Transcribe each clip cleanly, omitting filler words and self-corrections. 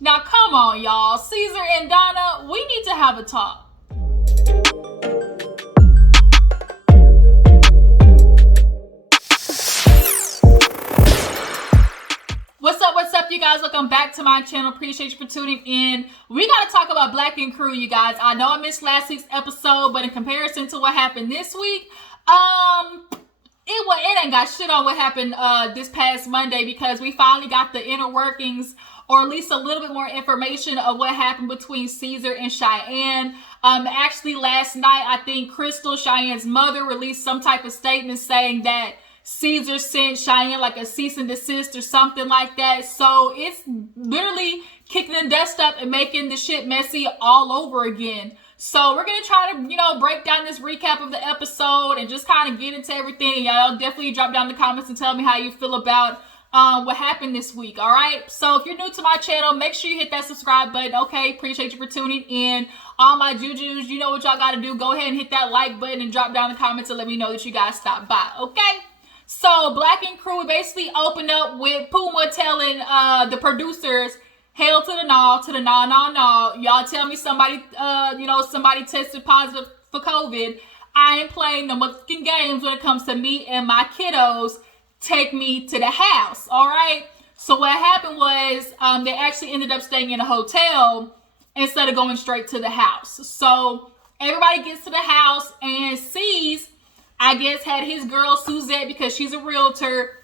Now come on, y'all. Caesar and Donna, we need to have a talk. What's up, you guys? Welcome back to my channel. Appreciate you for tuning in. We gotta talk about Black & Crew, you guys. I know I missed last week's episode, but in comparison to what happened this week, it ain't got shit on what happened this past Monday, because we finally got the inner workings, or at least a little bit more information of what happened between Caesar and Cheyenne. Actually, last night, I think Crystal, Cheyenne's mother, released some type of statement saying that Caesar sent Cheyenne like a cease and desist or something like that. So it's literally kicking the dust up and making the shit messy all over again. So we're going to try to, break down this recap of the episode and just kind of get into everything. Y'all definitely drop down in the comments and tell me how you feel about what happened this week. All right. So if you're new to my channel, make sure you hit that subscribe button. Okay. Appreciate you for tuning in. All my jujus, you know what y'all got to do. Go ahead and hit that like button and drop down in the comments and let me know that you guys stopped by. Okay. So Black & Crew basically opened up with Puma telling the producers, hell to the nah. Y'all tell me somebody tested positive for COVID. I ain't playing no motherfucking games when it comes to me and my kiddos. Take me to the house, all right? So what happened was they actually ended up staying in a hotel instead of going straight to the house. So everybody gets to the house and sees, I guess, had his girl Suzette, because she's a realtor,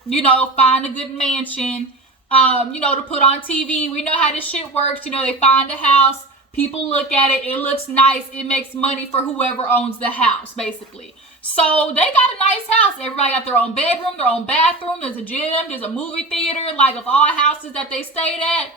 find a good mansion, to put on TV. We know how this shit works. They find a house, people look at it, it looks nice, it makes money for whoever owns the house, basically. So they got a nice house. Everybody got their own bedroom, their own bathroom, there's a gym, there's a movie theater. Like, of all houses that they stayed at,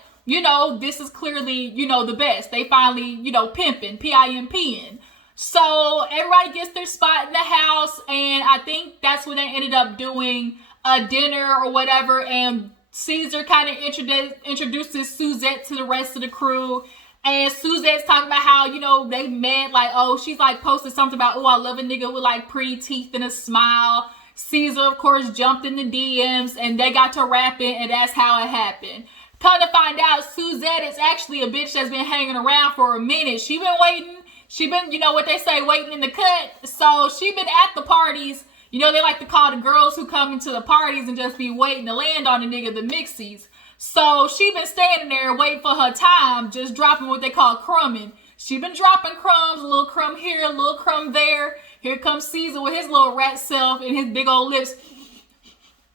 this is clearly, the best. They finally, pimping, P-I-M-P-ing. So everybody gets their spot in the house, and I think that's when they ended up doing a dinner or whatever, and Caesar kind of introduces Suzette to the rest of the crew, and Suzette's talking about how, they met, like, she's like posted something about, I love a nigga with like pretty teeth and a smile. Caesar, of course, jumped in the DMs, and they got to rapping, and that's how it happened. Come to find out, Suzette is actually a bitch that's been hanging around for a minute. She been waiting. She been, what they say, waiting in the cut. So she been at the parties. They like to call the girls who come into the parties and just be waiting to land on the nigga, the mixies. So she been standing there waiting for her time, just dropping what they call crumbing. She been dropping crumbs, a little crumb here, a little crumb there. Here comes Caesar with his little rat self and his big old lips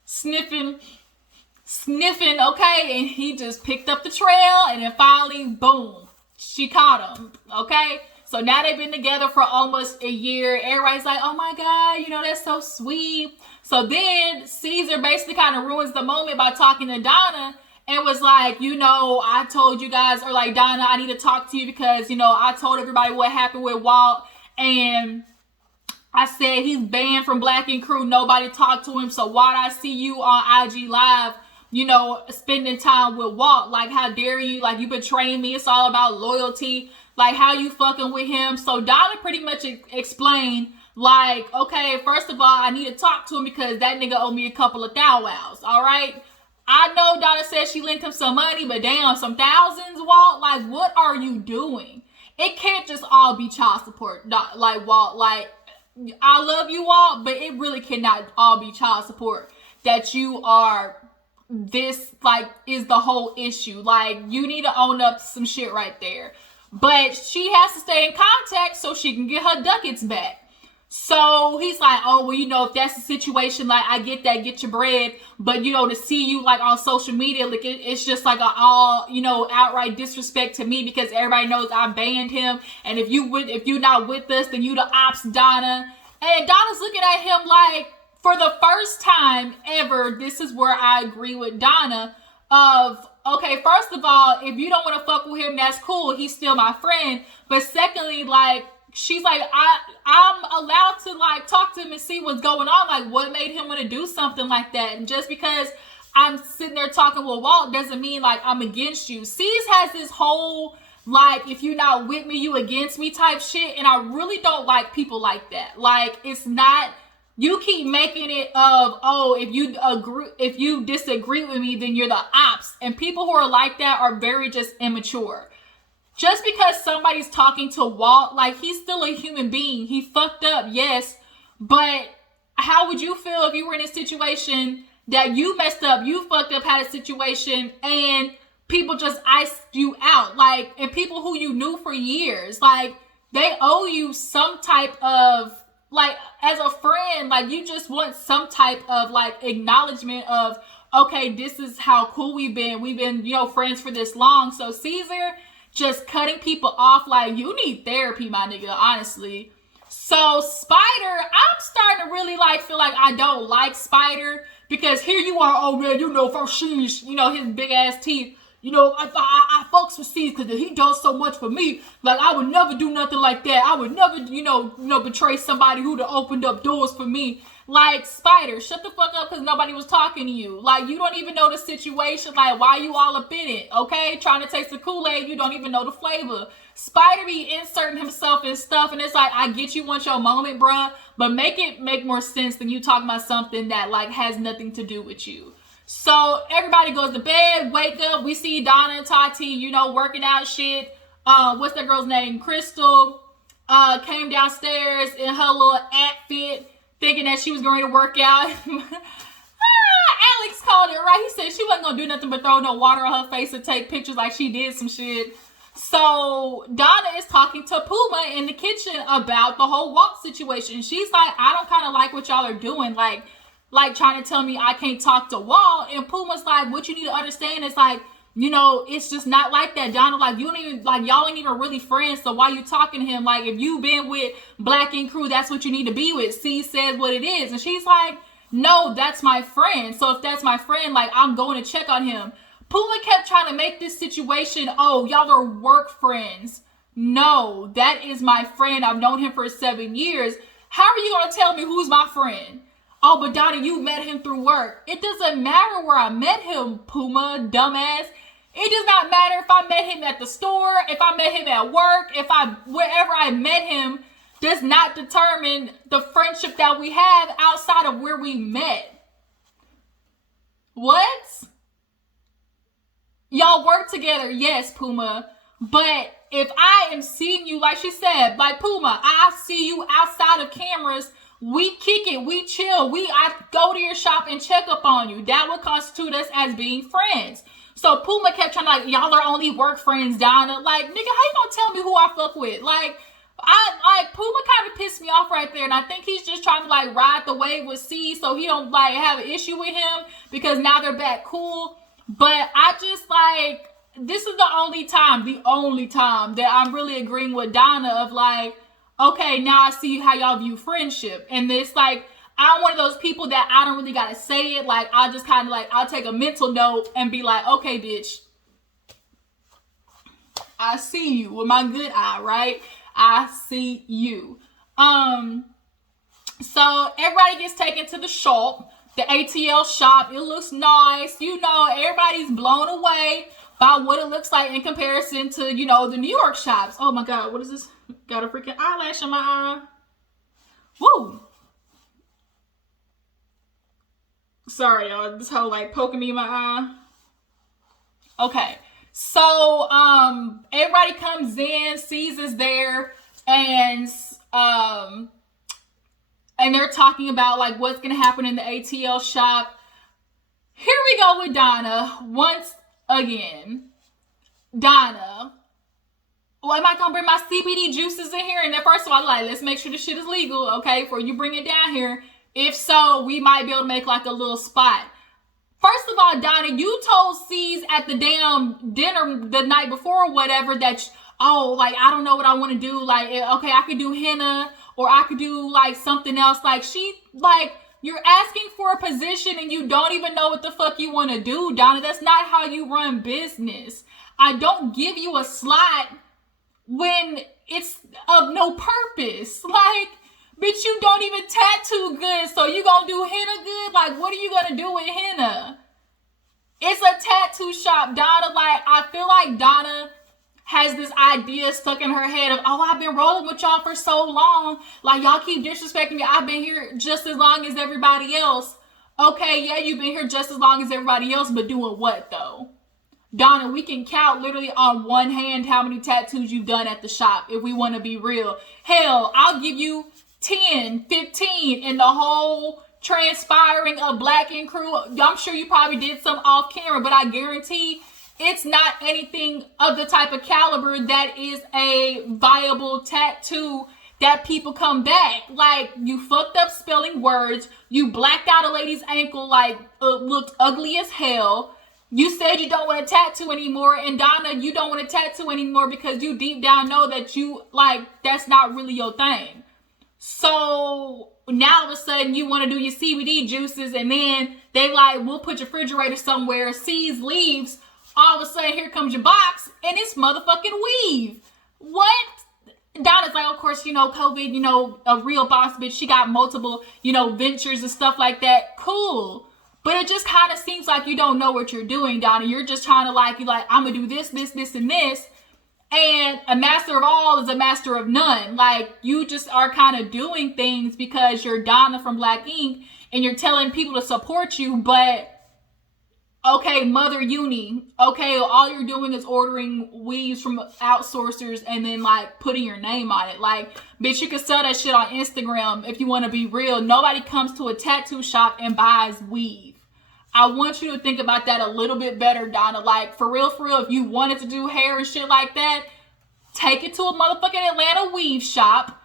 sniffing, okay? And he just picked up the trail, and then finally, boom, she caught him, okay? So now they've been together for almost a year. Everybody's like, oh my God, that's so sweet. So then Caesar basically kind of ruins the moment by talking to Donna and was like, I told you guys, or like, Donna, I need to talk to you because, I told everybody what happened with Walt, and I said he's banned from Black & Crew. Nobody talked to him. So why'd I see you on IG Live, spending time with Walt? Like, how dare you? Like, you betraying me. It's all about loyalty. Like, how you fucking with him? So Donna pretty much explained, like, okay, first of all, I need to talk to him because that nigga owe me a couple of thou-wows, all right? I know Donna said she lent him some money, but damn, some thousands, Walt? Like, what are you doing? It can't just all be child support, like, Walt. Like, I love you, Walt, but it really cannot all be child support that you are... This, like, is the whole issue. Like, you need to own up to some shit right there. But she has to stay in contact so she can get her ducats back. So he's like, oh, well, if that's the situation, like, I get that, get your bread. But, to see you, like, on social media, like, it's just like all, outright disrespect to me because everybody knows I banned him. And if you're not with us, then you the ops, Donna. And Donna's looking at him like, for the first time ever, this is where I agree with Donna of, okay, first of all, if you don't want to fuck with him, that's cool. He's still my friend. But secondly, like, she's like, I'm allowed to, like, talk to him and see what's going on. Like, what made him want to do something like that? And just because I'm sitting there talking with Walt doesn't mean, like, I'm against you. C's has this whole, like, if you're not with me, you against me type shit. And I really don't like people like that. Like, it's not you keep making it of, oh, if you disagree with me, then you're the ops. And people who are like that are very just immature. Just because somebody's talking to Walt, like, he's still a human being. He fucked up, yes, but how would you feel if you were in a situation that you messed up, you fucked up, had a situation, and people just iced you out? Like, and people who you knew for years, like, they owe you some type of, like, as a friend, like, you just want some type of, like, acknowledgement of, okay, this is how cool we've been, you know, friends for this long. So Caesar just cutting people off, like, you need therapy, my nigga, honestly. So Spider, I'm starting to really, like, feel like I don't like Spider, because here you are, oh man, you know, for sheesh, you know, his big ass teeth, you know, I fucks with Steve because he does so much for me. Like, I would never do nothing like that. I would never, you know, betray somebody who'd have opened up doors for me. Like, Spider, shut the fuck up, because nobody was talking to you. Like, you don't even know the situation. Like, why you all up in it, okay? Trying to taste the Kool-Aid, you don't even know the flavor. Spider be inserting himself in stuff, and it's like, I get you want your moment, bruh, but make it make more sense than you talking about something that, like, has nothing to do with you. So everybody goes to bed, wake up. We see Donna and Tatti, you know, working out shit. What's that girl's name? Crystal came downstairs in her little outfit, thinking that she was going to work out. Alex called it right. He said she wasn't going to do nothing but throw no water on her face and take pictures like she did some shit. So Donna is talking to Puma in the kitchen about the whole Walt situation. She's like, I don't kind of like what y'all are doing. Like trying to tell me I can't talk to Walt. And Puma's like, what you need to understand is, like, you know, it's just not like that, Donna. Like, you don't even, like, y'all ain't even really friends. So why you talking to him? Like, if you been with Black and Crew, that's what you need to be with. C says what it is. And she's like, no, that's my friend. So if that's my friend, like, I'm going to check on him. Puma kept trying to make this situation, oh, y'all are work friends. No, that is my friend. I've known him for 7 years. How are you going to tell me who's my friend? Oh, but Donna, you met him through work. It doesn't matter where I met him, Puma, dumbass. It does not matter if I met him at the store, if I met him at work, wherever I met him, does not determine the friendship that we have outside of where we met. What? Y'all work together, yes, Puma. But if I am seeing you, like she said, like, Puma, I see you outside of cameras, we kick it, we chill, I go to your shop and check up on you. That would constitute us as being friends. So Puma kept trying to, like, y'all are only work friends, Donna. Like, nigga, how you gonna tell me who I fuck with? Like, Puma kind of pissed me off right there, and I think he's just trying to, like, ride the wave with C so he don't, like, have an issue with him, because now they're back cool. But I just, like, this is the only time that I'm really agreeing with Donna of, like, okay, now I see how y'all view friendship. And it's like, I'm one of those people that I don't really gotta say it. Like, I'll just kind of, like, I'll take a mental note and be like, okay, bitch, I see you with my good eye, right? I see you. So everybody gets taken to the shop, the ATL shop. It looks nice. You know, everybody's blown away by what it looks like in comparison to, you know, the New York shops. Oh my God, what is this? Got a freaking eyelash in my eye. Woo. Sorry, y'all. This whole, like, poking me in my eye. Okay. So, everybody comes in, sees us there, and they're talking about, like, what's going to happen in the ATL shop. Here we go with Donna once again. Donna, well, am I going to bring my CBD juices in here? And then first of all, like, let's make sure this shit is legal, okay, before you bring it down here. If so, we might be able to make, like, a little spot. First of all, Donna, you told C's at the damn dinner the night before or whatever that, oh, like, I don't know what I want to do. Like, okay, I could do henna or I could do, like, something else. Like, you're asking for a position and you don't even know what the fuck you want to do, Donna. That's not how you run business. I don't give you a slot when it's of no purpose. Like, bitch, you don't even tattoo good, so you gonna do henna good? Like, what are you gonna do with henna? It's a tattoo shop, Donna. Like, I feel like Donna has this idea stuck in her head of, oh, I've been rolling with y'all for so long. Like, y'all keep disrespecting me. I've been here just as long as everybody else. Okay, yeah, you've been here just as long as everybody else, but doing what, though? Donna, we can count literally on one hand how many tattoos you've done at the shop if we want to be real. Hell, I'll give you 10, 15 in the whole transpiring of Black Ink Crew. I'm sure you probably did some off camera, but I guarantee it's not anything of the type of caliber that is a viable tattoo that people come back. Like, you fucked up spelling words. You blacked out a lady's ankle, like, looked ugly as hell. You said you don't want a tattoo anymore. And Donna, you don't want a tattoo anymore because you deep down know that you, like, that's not really your thing. So now all of a sudden you want to do your CBD juices, and then they like, we'll put your refrigerator somewhere, sees, leaves. All of a sudden, here comes your box, and it's motherfucking weave. What? Donna's like, of course, COVID, a real boss bitch. She got multiple, ventures and stuff like that. Cool. But it just kind of seems like you don't know what you're doing, Donna. You're just trying to you're like, I'm going to do this, and this. And a master of all is a master of none. Like, you just are kind of doing things because you're Donna from Black Ink, and you're telling people to support you, but okay, Mother Uni. Okay, all you're doing is ordering weaves from outsourcers and then putting your name on it. Like, bitch, you can sell that shit on Instagram if you want to be real. Nobody comes to a tattoo shop and buys weave. I want you to think about that a little bit better, Donna. Like, for real, if you wanted to do hair and shit like that, take it to a motherfucking Atlanta weave shop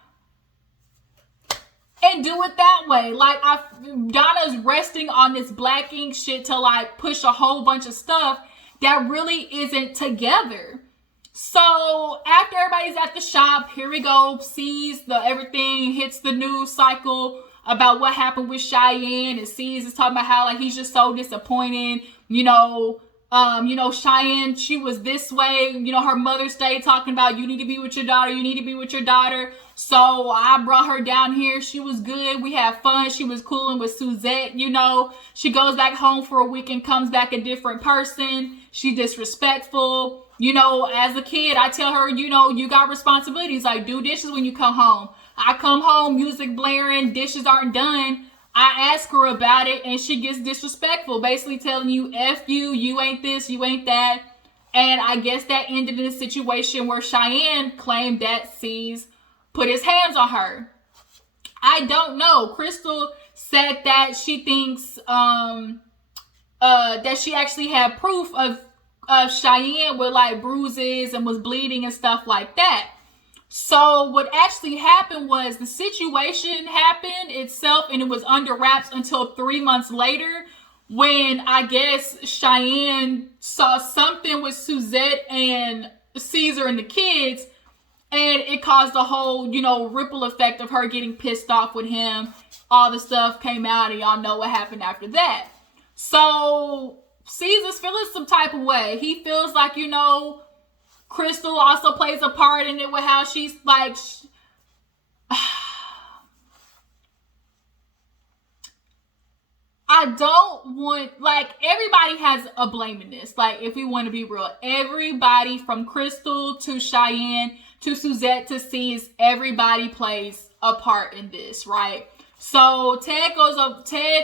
and do it that way. Like, Donna's resting on this Black Ink shit to push a whole bunch of stuff that really isn't together. So after everybody's at the shop, here we go, sees everything, hits the news cycle about what happened with Cheyenne, and sees is talking about how he's just so disappointed. Cheyenne, she was this way. Her mother stayed talking about, you need to be with your daughter. You need to be with your daughter. So I brought her down here. She was good. We had fun. She was cooling with Suzette. She goes back home for a week and comes back a different person. She disrespectful. As a kid, I tell her, you got responsibilities. Like, do dishes when you come home. I come home, music blaring, dishes aren't done. I ask her about it, and she gets disrespectful, basically telling you, F you, you ain't this, you ain't that. And I guess that ended in a situation where Cheyenne claimed that C's put his hands on her. I don't know. Crystal said that she thinks that she actually had proof of Cheyenne with bruises and was bleeding and stuff like that. So what actually happened was the situation happened itself, and it was under wraps until 3 months later, when I guess Cheyenne saw something with Suzette and Caesar and the kids, and it caused a whole, ripple effect of her getting pissed off with him. All the stuff came out, and y'all know what happened after that. So Caesar's feeling some type of way. He feels like, Crystal also plays a part in it with how she's I don't want, everybody has a blame in this. If we want to be real, everybody from Crystal to Cheyenne to Suzette to C's, everybody plays a part in this, right? So Ted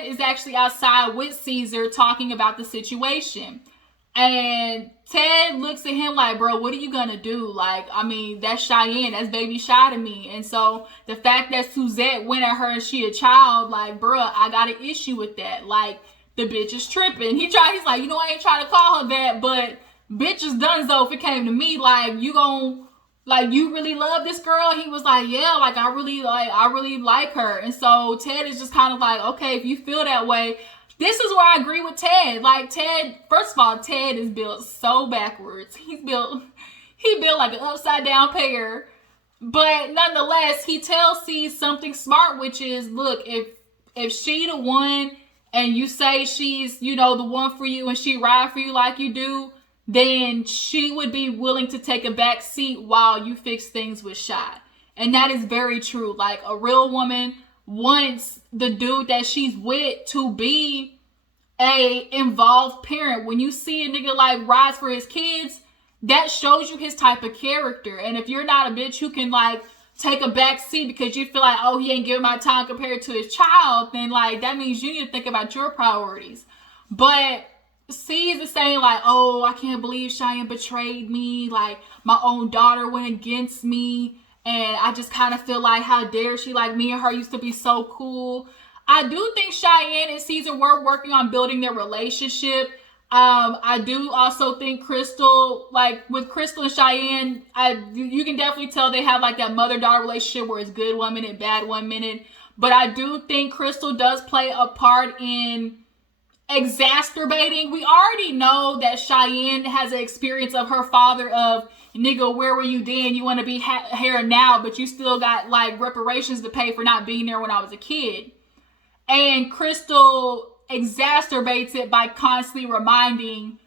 is actually outside with Caesar talking about the situation. And Ted looks at him like, bro, what are you gonna do? That's Cheyenne, that's baby Shy to me. And so the fact that Suzette went at her and she a child, bro, I got an issue with that. The bitch is tripping. He's like, I ain't trying to call her that, but bitch is done so if it came to me. You really love this girl? He was like, yeah, I really like her. And so Ted is just kind of okay, if you feel that way. This is where I agree with Ted. Ted, first of all, Ted is built so backwards. He built like an upside down pear. But nonetheless, he tells C something smart, which is, look, if she the one and you say she's, the one for you and she ride for you like you do, then she would be willing to take a back seat while you fix things with Shy. And that is very true. A real woman wants the dude that she's with to be a involved parent. When you see a nigga rides for his kids, that shows you his type of character. And if you're not a bitch who can like take a back seat because you feel like, oh, he ain't giving my time compared to his child, then like that means you need to think about your priorities. But C's is saying like, oh, I can't believe Cheyenne betrayed me. Like my own daughter went against me. And I just kind of feel like, how dare she? Like me and her used to be so cool. I do think Cheyenne and Caesar were working on building their relationship. I do also think Crystal, like with Crystal and Cheyenne, you can definitely tell they have like that mother-daughter relationship where it's good one minute, bad one minute. But I do think Crystal does play a part in exacerbating. We already know that Cheyenne has an experience of her father of, nigga, where were you then? You want to be here now, but you still got like reparations to pay for not being there when I was a kid. And Crystal exacerbates it by constantly reminding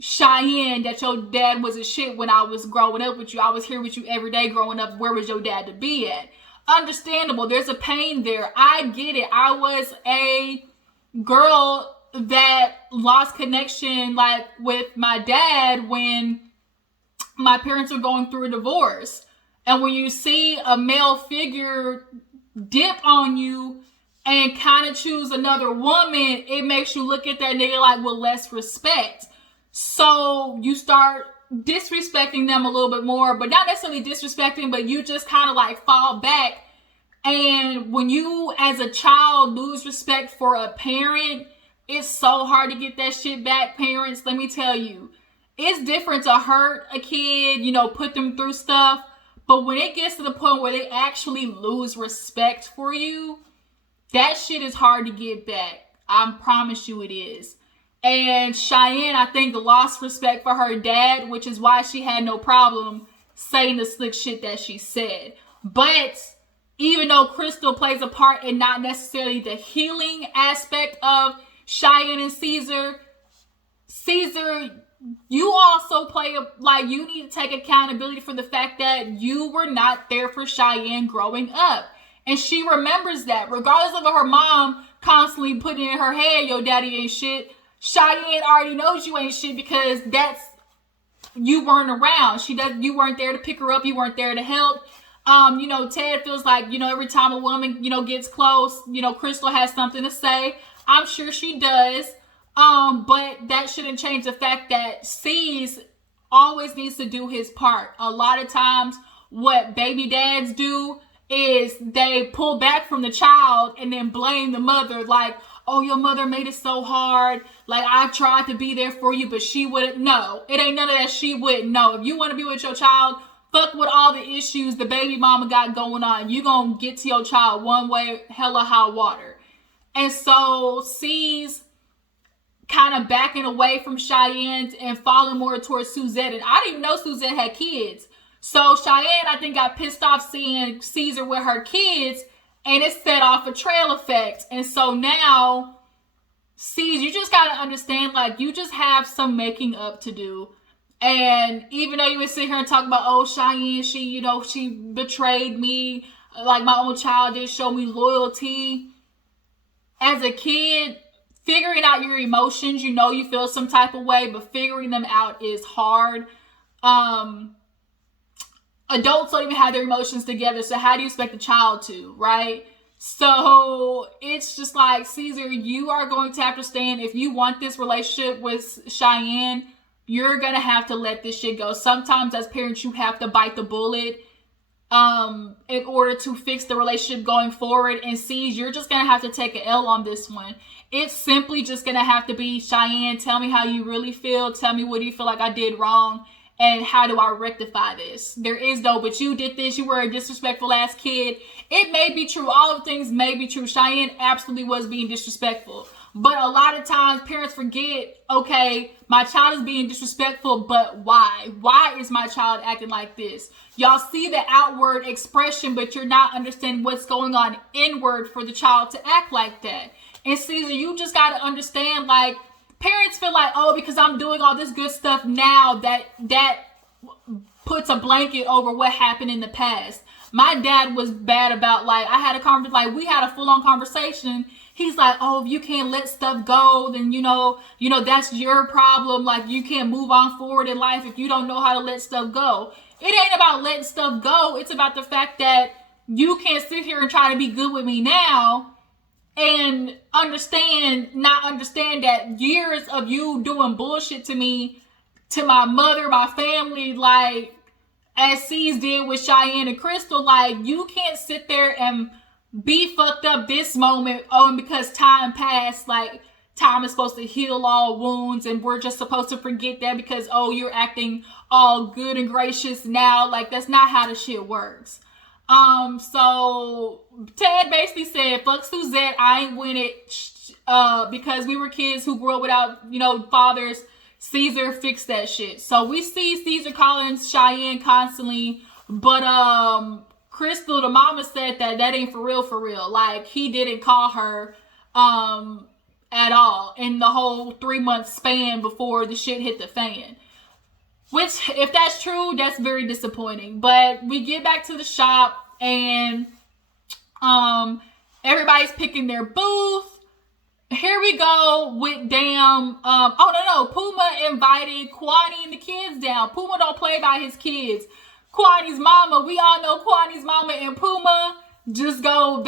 Cheyenne that your dad was a shit when I was growing up with you. I was here with you every day growing up. Where was your dad to be at? Understandable. There's a pain there. I get it. I was a girl that lost connection like with my dad when my parents were going through a divorce. And when you see a male figure dip on you and kind of choose another woman, it makes you look at that nigga like with less respect. So you start disrespecting them a little bit more, but not necessarily disrespecting, but you just kind of like fall back. And when you as a child lose respect for a parent, it's so hard to get that shit back. Parents, let me tell you, it's different to hurt a kid, you know, put them through stuff. But when it gets to the point where they actually lose respect for you, that shit is hard to get back. I promise you it is. And Cheyenne, I think, lost respect for her dad, which is why she had no problem saying the slick shit that she said. But even though Crystal plays a part in not necessarily the healing aspect of Cheyenne and Caesar, you also play like you need to take accountability for the fact that you were not there for Cheyenne growing up. And she remembers that regardless of her mom constantly putting in her head, your daddy ain't shit. Cheyenne already knows you ain't shit because you weren't around. You weren't there to pick her up. You weren't there to help. Ted feels like, every time a woman, gets close, Crystal has something to say. I'm sure she does. But that shouldn't change the fact that C's always needs to do his part. A lot of times what baby dads do is they pull back from the child and then blame the mother like, oh, your mother made it so hard. Like, I tried to be there for you, but she wouldn't. No, it ain't none of that. She wouldn't. No, if you want to be with your child, fuck with all the issues the baby mama got going on. You gonna get to your child one way, hella high water. And so C's kind of backing away from Cheyenne and falling more towards Suzette. And I didn't even know Suzette had kids. So Cheyenne, I think, got pissed off seeing Caesar with her kids, and it set off a trail effect. And so now, C's, you just got to understand, like, you just have some making up to do. And even though you would sit here and talk about, oh, Cheyenne, she betrayed me, like my own child did show me loyalty. As a kid, figuring out your emotions, you feel some type of way, but figuring them out is hard. Adults don't even have their emotions together, so how do you expect a child to, right? So it's just like, Caesar, you are going to have to stand. If you want this relationship with Cheyenne, you're going to have to let this shit go. Sometimes as parents, you have to bite the bullet in order to fix the relationship going forward. And Caesar, you're just going to have to take an L on this one. It's simply just going to have to be, Cheyenne, tell me how you really feel. Tell me what do you feel like I did wrong. And how do I rectify this? There is no, but you did this. You were a disrespectful ass kid. It may be true. All of things may be true. Cheyenne absolutely was being disrespectful. But a lot of times parents forget, okay, my child is being disrespectful, but why? Why is my child acting like this? Y'all see the outward expression, but you're not understanding what's going on inward for the child to act like that. And Caesar, you just got to understand, like, parents feel like, oh, because I'm doing all this good stuff now, that puts a blanket over what happened in the past. My dad was bad about, like, I had a conversation, like, we had a full-on conversation. he's like, oh, if you can't let stuff go, then that's your problem. Like, you can't move on forward in life if you don't know how to let stuff go. It ain't about letting stuff go. It's about the fact that you can't sit here and try to be good with me now and not understand that years of you doing bullshit to me, to my mother, my family, like as C's did with Cheyenne and Crystal, like you can't sit there and be fucked up this moment, and because time passed, like time is supposed to heal all wounds and we're just supposed to forget that because, oh, you're acting all good and gracious now. Like, that's not how the shit works. So Ted basically said, fuck Suzette, I ain't win it, because we were kids who grew up without, fathers. Caesar fixed that shit. So we see Caesar calling Cheyenne constantly, but, Crystal, the mama, said that ain't for real. Like, he didn't call her, at all in the whole 3-month span before the shit hit the fan. Which, if that's true, that's very disappointing. But we get back to the shop and everybody's picking their booth. Here we go with Puma invited Quani and the kids down. Puma don't play by his kids. Quani's mama, we all know Quani's mama and Puma just go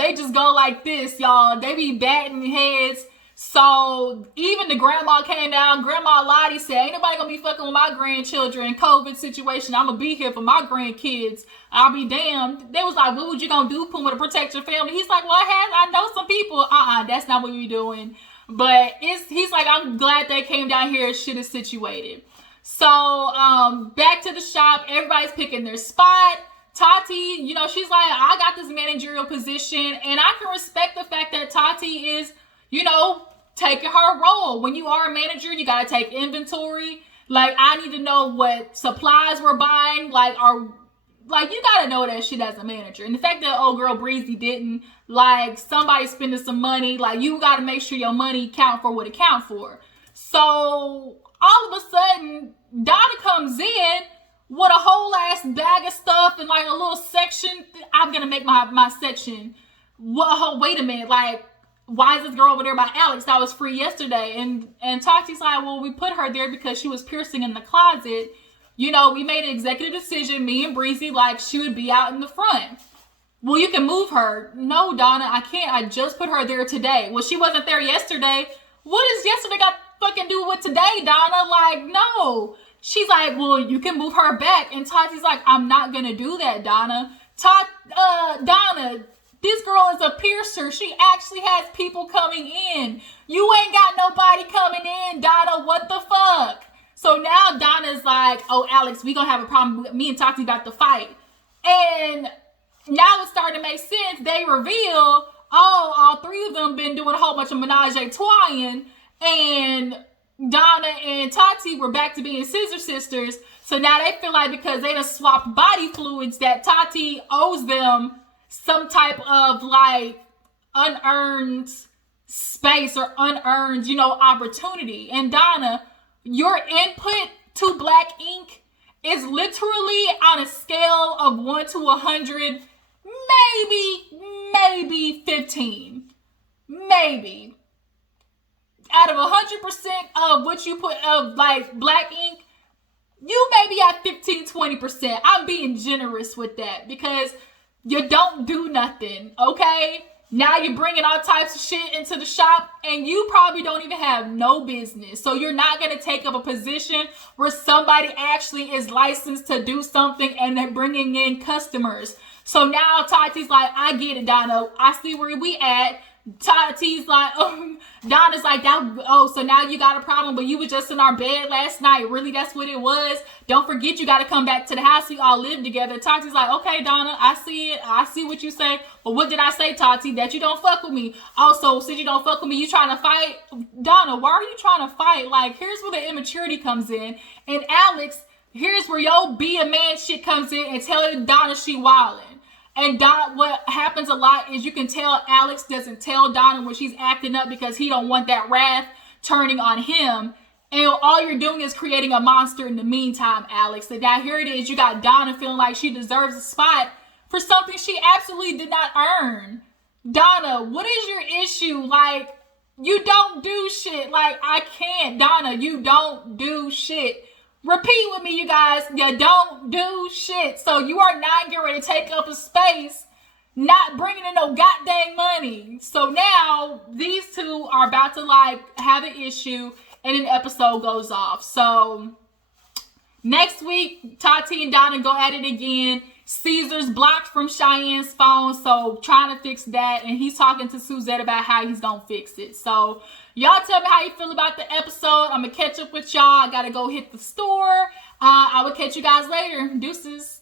like this, y'all. They be batting heads. So even the grandma came down. Grandma Lottie said, ain't nobody gonna be fucking with my grandchildren. COVID situation, I'm gonna be here for my grandkids. I'll be damned. They was like, what would you gonna do, Puma, to protect your family? He's like, well, I know some people. That's not what we doing. But he's like, I'm glad they came down here. Shit is situated. So back to the shop. Everybody's picking their spot. Tatti, she's like, I got this managerial position, and I can respect the fact that Tatti is, taking her role. When you are a manager, you got to take inventory. Like, I need to know what supplies we're buying. You got to know that shit as a manager. And the fact that old girl Breezy didn't, somebody spending some money, you got to make sure your money count for what it count for. So all of a sudden, Donna comes in with a whole ass bag of stuff and a little section. I'm going to make my section. Wait a minute. Why is this girl over there by Alex that was free yesterday? And Tatti's like, well, we put her there because she was piercing in the closet. We made an executive decision, me and Breezy, she would be out in the front. Well, you can move her. No, Donna, I can't. I just put her there today. Well, she wasn't there yesterday. What does yesterday got fucking do with today, Donna? No. She's like, well, you can move her back. And Tatti's like, I'm not going to do that, Donna. Donna, this girl is a piercer. She actually has people coming in. You ain't got nobody coming in, Donna. What the fuck? So now Donna's like, oh, Alex, we gonna have a problem. Me and Tatti about to fight. And now it's starting to make sense. They reveal, all three of them been doing a whole bunch of menage a trois, and Donna and Tatti were back to being scissor sisters. So now they feel like because they done swapped body fluids that Tatti owes them some type of unearned space or unearned, opportunity. And Donna, your input to Black Ink is literally on a scale of 1 to 100, maybe 15. Maybe. Out of 100% of what you put of Black Ink, you may be at 15-20%. I'm being generous with that because you don't do nothing, okay? Now you're bringing all types of shit into the shop and you probably don't even have no business. So you're not going to take up a position where somebody actually is licensed to do something and they're bringing in customers. So now Tatti's like, I get it, Donna. I see where we at. Tatti's like, Donna's like, so now you got a problem, but you were just in our bed last night. Really, that's what it was? Don't forget you got to come back to the house. We all live together. Tatti's like, okay, Donna, I see it. I see what you say. But what did I say, Tatti? That you don't fuck with me. Also, since you don't fuck with me, you trying to fight? Donna, why are you trying to fight? Here's where the immaturity comes in. And Alex, here's where your be a man shit comes in and tell Donna she wildin'. And what happens a lot is you can tell Alex doesn't tell Donna when she's acting up because he don't want that wrath turning on him. And all you're doing is creating a monster in the meantime, Alex. And now here it is. You got Donna feeling like she deserves a spot for something she absolutely did not earn. Donna, what is your issue? Like, you don't do shit. Like, I can't. Donna, you don't do shit. Repeat with me, you guys. You don't do shit. So you are not getting ready to take up a space, not bringing in no goddamn money. So now these two are about to like have an issue and an episode goes off. So next week, Tatti and Donna go at it again. Caesar's blocked from Cheyenne's phone, so trying to fix that. And he's talking to Suzette about how he's gonna fix it. So y'all tell me how you feel about the episode. I'm gonna catch up with y'all. I gotta go hit the store. I will catch you guys later. Deuces.